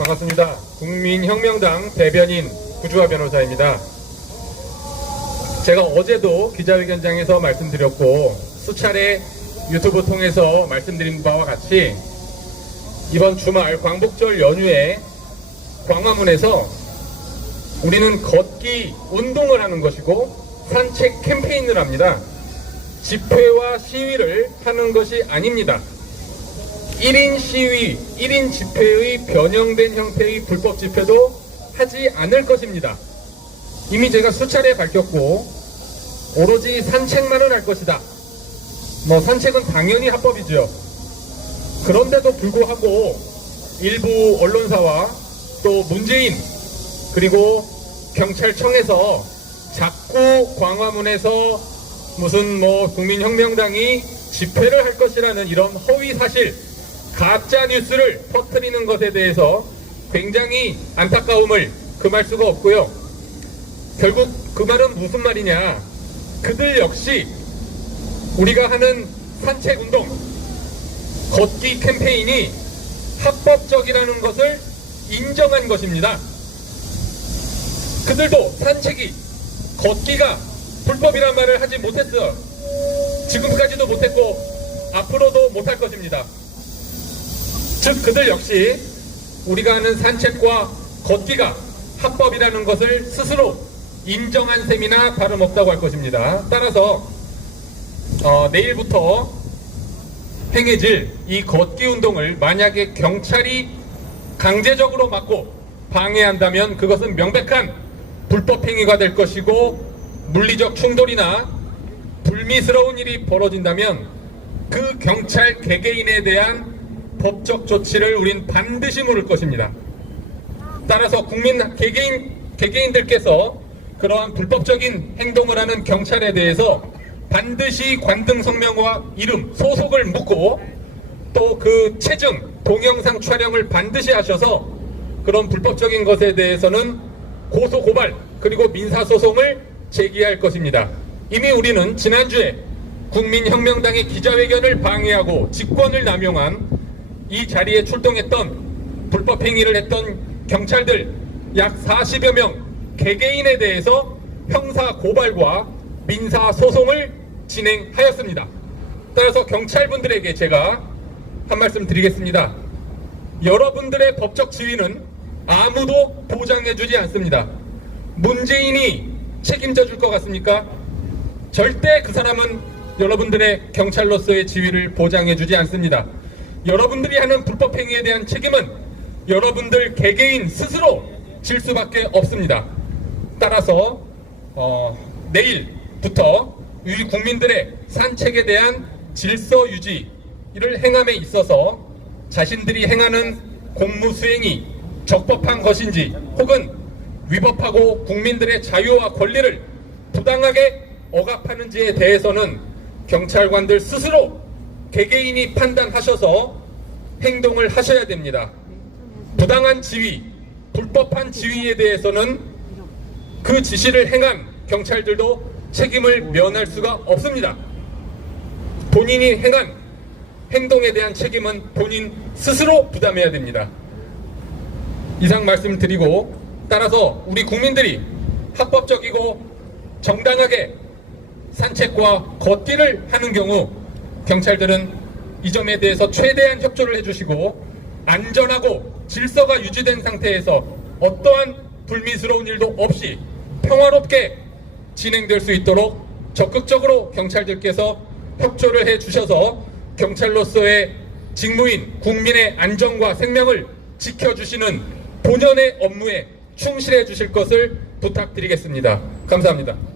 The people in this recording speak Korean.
반갑습니다. 국민혁명당 대변인 구주화 변호사입니다. 제가 어제도 기자회견장에서 말씀드렸고 수차례 유튜브 통해서 말씀드린 바와 같이 이번 주말 광복절 연휴에 광화문에서 우리는 걷기 운동을 하는 것이고 산책 캠페인을 합니다. 집회와 시위를 하는 것이 아닙니다. 1인 시위, 1인 집회의 변형된 형태의 불법 집회도 하지 않을 것입니다. 이미 제가 수차례 밝혔고, 오로지 산책만을 할 것이다. 뭐, 산책은 당연히 합법이죠. 그런데도 불구하고, 일부 언론사와 또 문재인, 그리고 경찰청에서 자꾸 광화문에서 무슨 뭐 국민혁명당이 집회를 할 것이라는 이런 허위 사실, 가짜 뉴스를 퍼뜨리는 것에 대해서 굉장히 안타까움을 금할 수가 없고요. 결국 그 말은 무슨 말이냐? 그들 역시 우리가 하는 산책 운동, 걷기 캠페인이 합법적이라는 것을 인정한 것입니다. 그들도 산책이, 걷기가 불법이란 말을 하지 못했어요. 지금까지도 못했고 앞으로도 못할 것입니다. 즉 그들 역시 우리가 하는 산책과 걷기가 합법이라는 것을 스스로 인정한 셈이나 다름없다고 할 것입니다. 따라서 어, 내일부터 행해질 이 걷기 운동을 만약에 경찰이 강제적으로 막고 방해한다면 그것은 명백한 불법 행위가 될 것이고 물리적 충돌이나 불미스러운 일이 벌어진다면 그 경찰 개개인에 대한 법적 조치를 우린 반드시 물을 것입니다. 따라서 국민 개개인 개개인들께서 그러한 불법적인 행동을 하는 경찰에 대해서 반드시 관등 성명과 이름, 소속을 묻고 또 그 체증, 동영상 촬영을 반드시 하셔서 그런 불법적인 것에 대해서는 고소 고발 그리고 민사 소송을 제기할 것입니다. 이미 우리는 지난주에 국민혁명당의 기자회견을 방해하고 직권을 남용한 이 자리에 출동했던 불법 행위를 했던 경찰들 약 40여 명 개개인에 대해서 형사 고발과 민사 소송을 진행하였습니다. 따라서 경찰분들에게 제가 한 말씀 드리겠습니다. 여러분들의 법적 지위는 아무도 보장해주지 않습니다. 문재인이 책임져 줄 것 같습니까? 절대 그 사람은 여러분들의 경찰로서의 지위를 보장해주지 않습니다. 여러분들이 하는 불법 행위에 대한 책임은 여러분들 개개인 스스로 질 수밖에 없습니다. 따라서 어, 내일부터 우리 국민들의 산책에 대한 질서 유지를 행함에 있어서 자신들이 행하는 공무 수행이 적법한 것인지 혹은 위법하고 국민들의 자유와 권리를 부당하게 억압하는지에 대해서는 경찰관들 스스로 개개인이 판단하셔서 행동을 하셔야 됩니다. 부당한 지위, 불법한 지위에 대해서는 그 지시를 행한 경찰들도 책임을 면할 수가 없습니다. 본인이 행한 행동에 대한 책임은 본인 스스로 부담해야 됩니다. 이상 말씀드리고 따라서 우리 국민들이 합법적이고 정당하게 산책과 걷기를 하는 경우 경찰들은 이 점에 대해서 최대한 협조를 해주시고 안전하고 질서가 유지된 상태에서 어떠한 불미스러운 일도 없이 평화롭게 진행될 수 있도록 적극적으로 경찰들께서 협조를 해 주셔서 경찰로서의 직무인 국민의 안전과 생명을 지켜주시는 본연의 업무에 충실해 주실 것을 부탁드리겠습니다. 감사합니다.